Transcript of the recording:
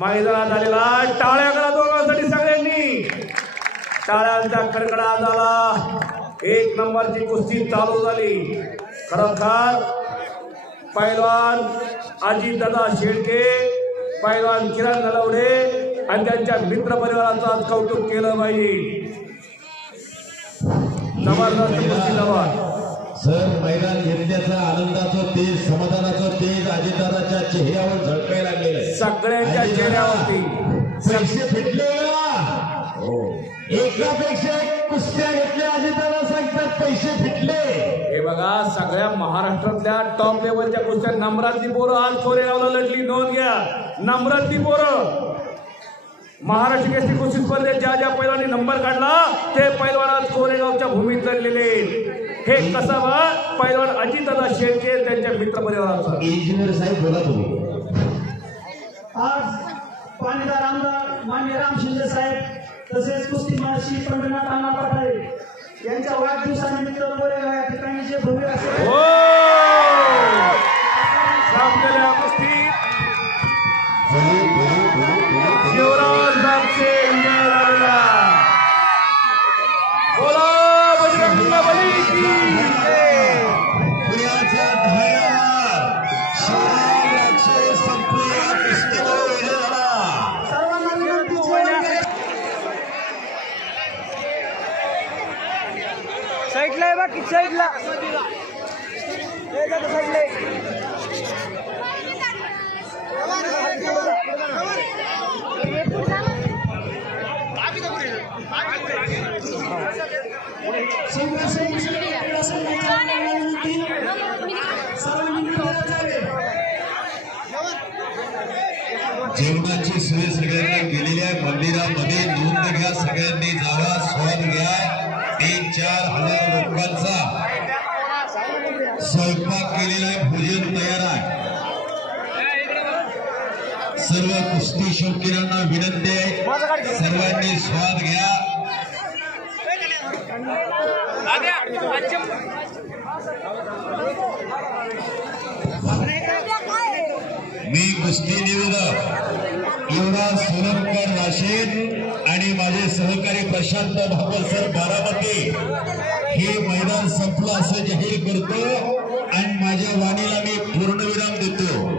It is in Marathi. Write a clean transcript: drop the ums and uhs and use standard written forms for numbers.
मैदानात आलेला टाळ्या करा दोघांसाठी सगळ्यांनी. टाळ्यांचा कडकडाट झाला. एक नंबरची कुस्ती चालू झाली. खरोखर पैलवान अजितदादा शेळके, पैलवान किरण नलवडे आणि त्यांच्या मित्र परिवाराचं कौतुक केलं पाहिजे. जबरदस्त कुस्ती जवळ सर मैदान घेतल्याचा आनंदाचं तेज, समाधानाचं तेज अजितदादाच्या चेहऱ्यावर झळकायला लागलेलं आहे. सगळ्यांच्या चेहऱ्यावरती पैसे फिटले. एकापेक्षा एक कुस्त्या घेतल्या अजितदादा सांगतात पैसे फिटले. हे बघा सगळ्या महाराष्ट्रातल्या टॉप लेवलच्या कुस्त्या नंबरातली पोरं आज कोरेगावला लढली. नोंद घ्या, नंबरातली पोरं महाराष्ट्र केसरी कुस्ती स्पर्धेत ज्या ज्या पैलवानी नंबर काढला ते पैलवान आज कोरेगावच्या भूमीत लढलेले. हे कसं बा पैलवान अजितदादा शेळके त्यांच्या मित्र परिवाराचं. इंजिनियर साहेब बोला तुम्ही. आज पाणीदार आमदार मान्य राम शिंदे साहेब तसेच कुस्ती महर्षी पंढरीनाथ अण्णा पाटाळे यांच्या वाढदिवसानिमित्त कोरेगाव या ठिकाणी जे भव्य असेल शिवराज बागचे बोला बजरंग बली की पुण्याच्या धाऱ्यावर शिवराज संपूर्ण कुस्तीला उभे झाला. सर्वांना विनंती साईडला आहे बाकी साईडला जेवणाची सोय सगळ्यांना केलेली आहे. मंदिरामध्ये नोंद घ्या, सगळ्यांनी जावा, स्वाद घ्या. 3-4 हजार लोकांचा स्वयंपाक केलेला आहे, भोजन तयार आहे. सर्व कुस्ती शौकीनांना विनंती आहे सर्वांनी स्वाद घ्या. मी कुस्ती निवेदक युवराज सोलंकर राशीद आणि माझे सहकारी प्रशांत भागवत सर बारामती हे मैदान संपलं असं जाहीर करतो आणि माझ्या वाणीला मी पूर्णविराम देतो.